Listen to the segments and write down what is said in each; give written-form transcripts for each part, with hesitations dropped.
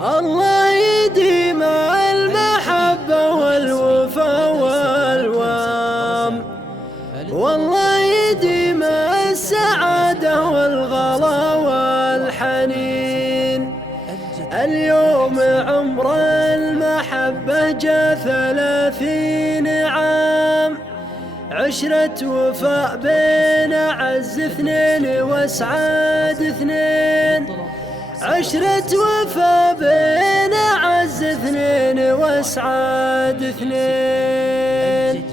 الله يديم المحبة والوفا والوام، والله يديم السعادة والغلا والحنين. اليوم عمر المحبة جا 30 عام، عشرة وفاء بين أعز اثنين واسعاد اثنين، عشرة وفاء بين أعز اثنين واسعاد اثنين.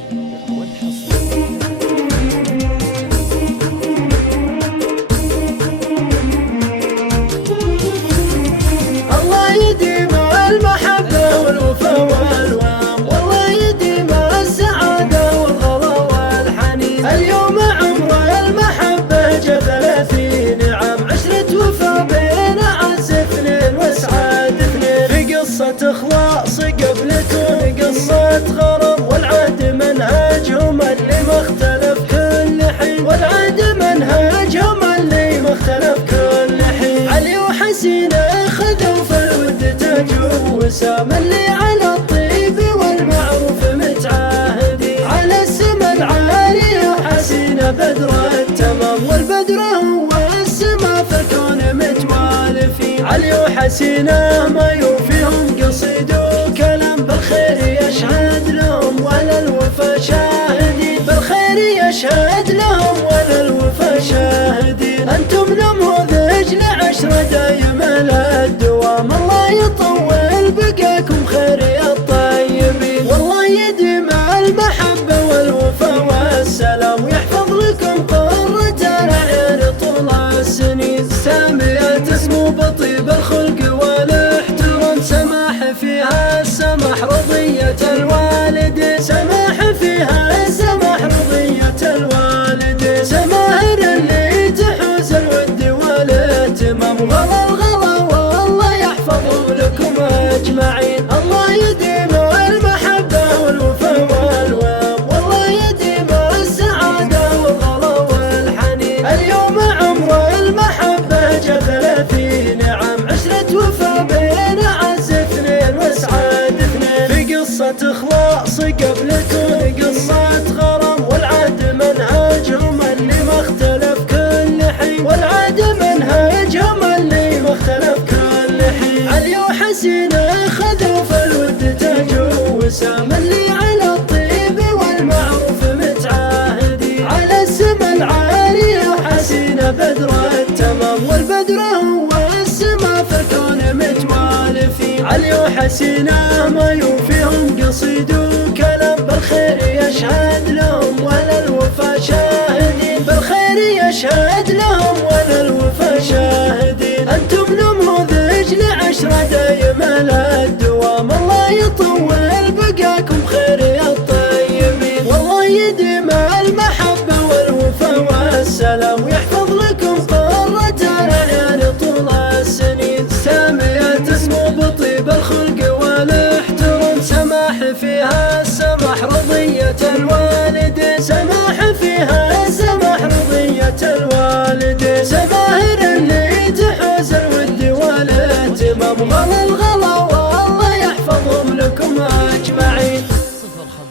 الله يديم المحبة والوفاء والوام، والله يديم السعادة والغلا والحنين. اليوم عمر المحبة جا 30 عام، عشرة وفاء بين أعز اثنين واسعاد اثنين. في قصة إخلاص قبل تكون قصة غرام، والعهد منهجهم اللي ما اختلف كل حين، والعهد منهجهم اللي ما اختلف كل حين. علي وحسين خذوا في الود تاج وسام، اللي على الطيب والمعروف متعاهدين. على السما العالي وحسين بدر التمام، والبدر هو السما فكون متوالفين. علي وحسينه ما يوفيهم قصيد وكلام، بالخير يشهد لهم ولا الوفا شاهدين، بالخير يشهد لهم ولا الوفا شاهدين. انتم نموذج لعشرة دايم الدوام، الله يطول بقاكم خير يا الطيبين. والله يديم المحبة والوفا والسلام، ويحفظ لكم قرة العين طول السنين. سامية تسمو بطيب الخلق والاحترام، سماح فيها السماح رضية الوالدين، سماح فيها السماح رضية الوالدين. سماهر اللي تحوز الود والاهتمام، وغلا الغلا والله يحفظهم لكم أجمعين. الله يديم المحبة والوفا والوام، والله يديم السعادة والغلا والحنين. اليوم عمر المحبة جا 30 عام، عشرة وفا بين أعز اثنين واسعاد اثنين. في قصة إخلاص قبل تكون قصة غرام، والعهد منهجهم اللي ما اختلف كل حين، والعهد منهجهم اللي ما اختلف كل حين. علي وحسين خذوا في الود تاج وسام، اللي على الطيب والمعروف متعاهدين. على السما العالي وحسين بدر التمام، والبدر هو السما فكون متوالفين. علي وحسينه ما يوفيهم قصيد وكلام، بالخير يشهد لهم ولا الوفا شاهدين، بالخير يشهد لهم ولا الوفا شاهدين. انتم نموذج لعشرة دايم الدوام، الله يطول بقاكم خير يا الطيبين. والله يديم المحبة والوفا والسلام، ويحفظ لكم قرة العين طول السنين. سامية تسمو بطيب الخلق والاحترام، سماح فيها السماح رضية الوالدين، سماح فيها السماح رضية الوالدين. سماهر اللي تحوز الود والاهتمام، وغلا الغلا والله يحفظهم لكم أجمعين.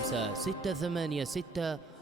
05 686